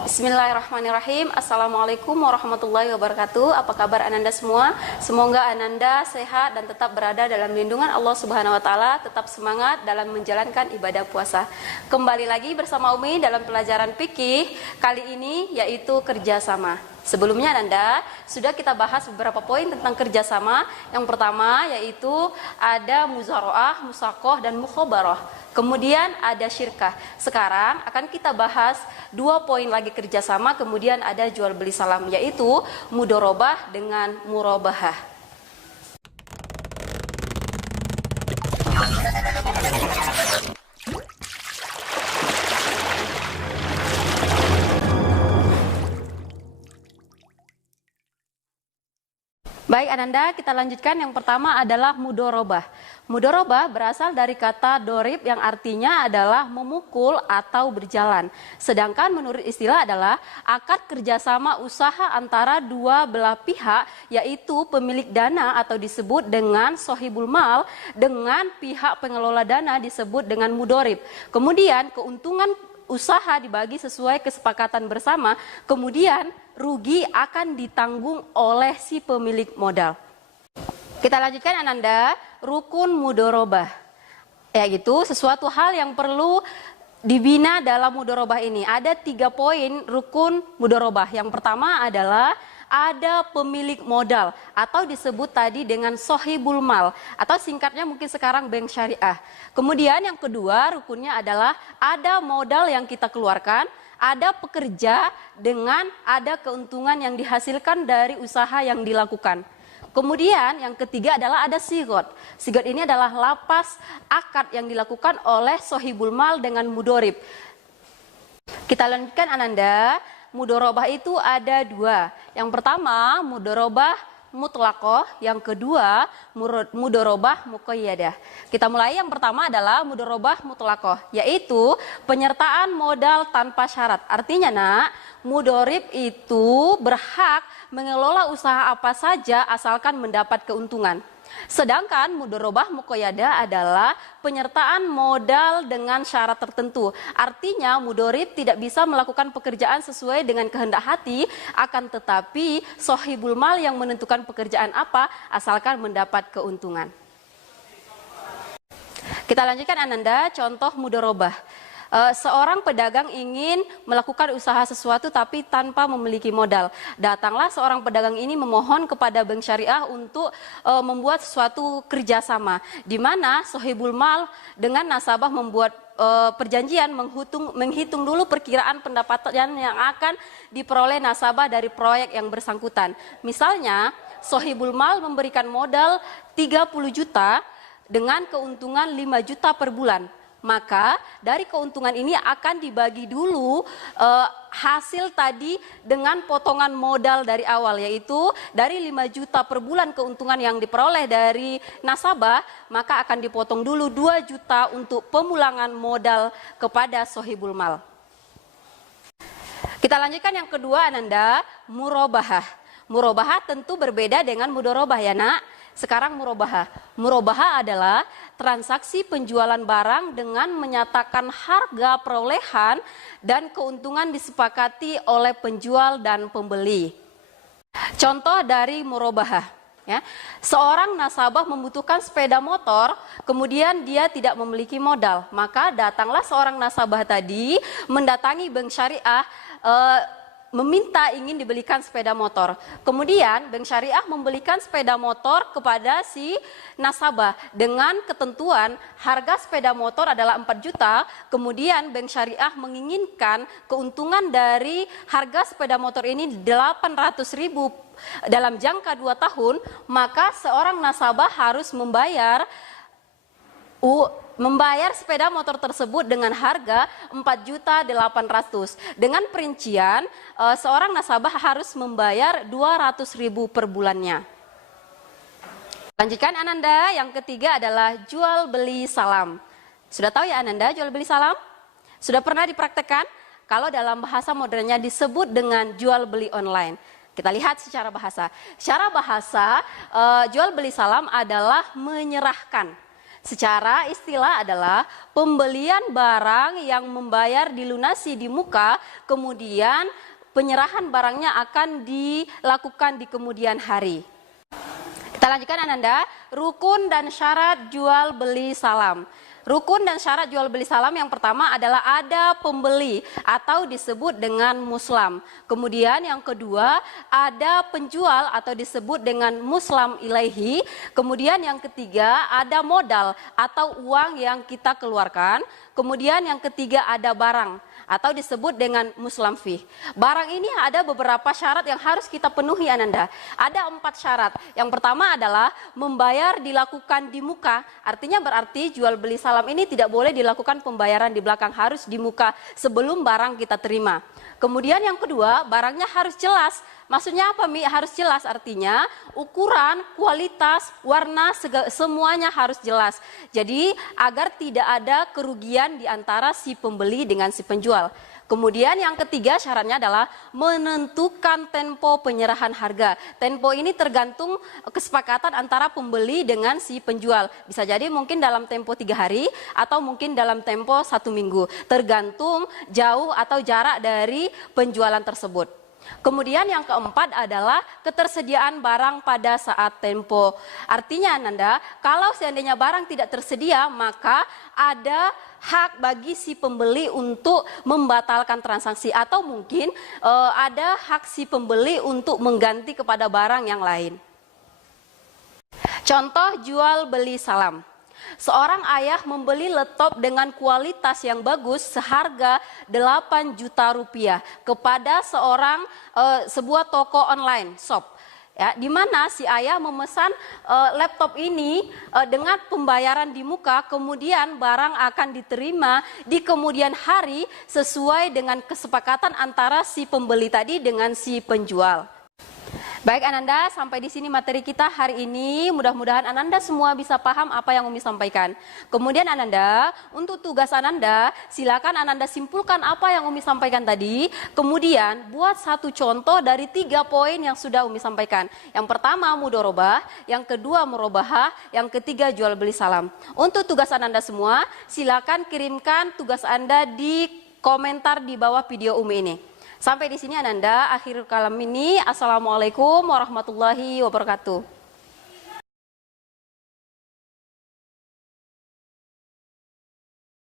Bismillahirrahmanirrahim. Assalamualaikum warahmatullahi wabarakatuh. Apa kabar Ananda semua? Semoga Ananda sehat dan tetap berada dalam lindungan Allah Subhanahu wa taala, tetap semangat dalam menjalankan ibadah puasa. Kembali lagi bersama Umi dalam pelajaran fikih kali ini, yaitu kerjasama. Sebelumnya Ananda sudah kita bahas beberapa poin tentang kerjasama. Yang pertama yaitu ada muzaraah, musaqah, dan mukhabarah. Kemudian ada syirkah. Sekarang akan kita bahas 2 poin lagi kerjasama. Kemudian ada jual beli salam, yaitu mudorobah dengan murabahah. Baik Ananda, kita lanjutkan. Yang pertama adalah mudorobah. Mudorobah berasal dari kata dorib yang artinya adalah memukul atau berjalan. Sedangkan menurut istilah adalah akad kerjasama usaha antara dua belah pihak, yaitu pemilik dana atau disebut dengan sohibul mal, dengan pihak pengelola dana disebut dengan mudorib. Kemudian keuntungan usaha dibagi sesuai kesepakatan bersama, kemudian rugi akan ditanggung oleh si pemilik modal. Kita lanjutkan Ananda, rukun mudorobah. Yaitu sesuatu hal yang perlu dibina dalam mudorobah ini. Ada 3 poin rukun mudorobah. Yang pertama adalah ada pemilik modal atau disebut tadi dengan sohibul mal atau singkatnya mungkin sekarang bank syariah. Kemudian yang kedua rukunnya adalah ada modal yang kita keluarkan, ada pekerja dengan ada keuntungan yang dihasilkan dari usaha yang dilakukan. Kemudian yang ketiga adalah ada sigot. Sigot ini adalah lapas akad yang dilakukan oleh sohibul mal dengan mudorib. Kita lanjutkan Ananda. Mudorobah itu ada 2. Yang pertama mudorobah mutlaqah, yang kedua mudorobah muqayyadah. Kita mulai. Yang pertama adalah mudorobah mutlaqah, yaitu penyertaan modal tanpa syarat. Artinya nak, mudorib itu berhak mengelola usaha apa saja asalkan mendapat keuntungan. Sedangkan mudorobah muqayyadah adalah penyertaan modal dengan syarat tertentu. Artinya mudorib tidak bisa melakukan pekerjaan sesuai dengan kehendak hati, akan tetapi sohibul mal yang menentukan pekerjaan apa asalkan mendapat keuntungan. Kita lanjutkan Ananda, contoh mudorobah. Seorang pedagang ingin melakukan usaha sesuatu tapi tanpa memiliki modal. Datanglah seorang pedagang ini memohon kepada bank syariah untuk membuat suatu kerjasama, di mana sohibul mal dengan nasabah membuat perjanjian menghitung dulu perkiraan pendapatan yang akan diperoleh nasabah dari proyek yang bersangkutan. Misalnya sohibul mal memberikan modal 30 juta dengan keuntungan 5 juta per bulan. Maka dari keuntungan ini akan dibagi dulu hasil tadi dengan potongan modal dari awal, yaitu dari 5 juta per bulan keuntungan yang diperoleh dari nasabah, maka akan dipotong dulu 2 juta untuk pemulangan modal kepada sohibul mal. Kita lanjutkan yang kedua Ananda, murabahah. Murabahah tentu berbeda dengan mudorobah ya nak. Sekarang murabahah. Murabahah adalah transaksi penjualan barang dengan menyatakan harga perolehan dan keuntungan disepakati oleh penjual dan pembeli. Contoh dari murabahah, ya. Seorang nasabah membutuhkan sepeda motor, kemudian dia tidak memiliki modal, maka datanglah seorang nasabah tadi mendatangi bank syariah meminta ingin dibelikan sepeda motor. Kemudian bank syariah membelikan sepeda motor kepada si nasabah dengan ketentuan harga sepeda motor adalah 4 juta. Kemudian bank syariah menginginkan keuntungan dari harga sepeda motor ini 800.000 dalam jangka 2 tahun, maka seorang nasabah harus membayar sepeda motor tersebut dengan harga 4.800.000 dengan perincian seorang nasabah harus membayar 200.000 per bulannya. Lanjutkan Ananda, yang ketiga adalah jual beli salam. Sudah tahu ya Ananda jual beli salam? Sudah pernah dipraktekkan? Kalau dalam bahasa modernnya disebut dengan jual beli online. Kita lihat secara bahasa. Secara bahasa jual beli salam adalah menyerahkan. Secara istilah adalah pembelian barang yang membayar dilunasi di muka, kemudian penyerahan barangnya akan dilakukan di kemudian hari. Kita lanjutkan Ananda, rukun dan syarat jual beli salam. Rukun dan syarat jual beli salam yang pertama adalah ada pembeli atau disebut dengan muslam. Kemudian yang kedua ada penjual atau disebut dengan muslam ilaihi. Kemudian yang ketiga ada modal atau uang yang kita keluarkan. Kemudian yang ketiga ada barang atau disebut dengan muslam fih. Barang ini ada beberapa syarat yang harus kita penuhi Ananda. Ada 4 syarat. Yang pertama adalah membayar dilakukan di muka. Artinya berarti jual beli salam ini tidak boleh dilakukan pembayaran di belakang, harus di muka sebelum barang kita terima. Kemudian yang kedua, barangnya harus jelas. Maksudnya apa Mi? Harus jelas artinya ukuran, kualitas, warna, semuanya harus jelas. Jadi agar tidak ada kerugian di antara si pembeli dengan si penjual. Kemudian yang ketiga syaratnya adalah menentukan tempo penyerahan harga. Tempo ini tergantung kesepakatan antara pembeli dengan si penjual. Bisa jadi mungkin dalam tempo 3 hari atau mungkin dalam tempo 1 minggu. Tergantung jauh atau jarak dari penjualan tersebut. Kemudian yang keempat adalah ketersediaan barang pada saat tempo. Artinya Nanda, kalau seandainya barang tidak tersedia, maka ada hak bagi si pembeli untuk membatalkan transaksi atau mungkin ada hak si pembeli untuk mengganti kepada barang yang lain. Contoh jual beli salam. Seorang ayah membeli laptop dengan kualitas yang bagus seharga 8 juta rupiah kepada sebuah toko online shop. Ya, di mana si ayah memesan laptop ini dengan pembayaran di muka, kemudian barang akan diterima di kemudian hari sesuai dengan kesepakatan antara si pembeli tadi dengan si penjual. Baik Ananda, sampai di sini materi kita hari ini. Mudah-mudahan Ananda semua bisa paham apa yang Umi sampaikan. Kemudian Ananda, untuk tugas Ananda, silakan Ananda simpulkan apa yang Umi sampaikan tadi. Kemudian buat satu contoh dari 3 poin yang sudah Umi sampaikan. Yang pertama mudorobah, yang kedua murobahah, yang ketiga jual beli salam. Untuk tugas Ananda semua, silakan kirimkan tugas Anda di komentar di bawah video Umi ini. Sampai di sini Ananda, akhir kalam ini. Assalamualaikum warahmatullahi wabarakatuh.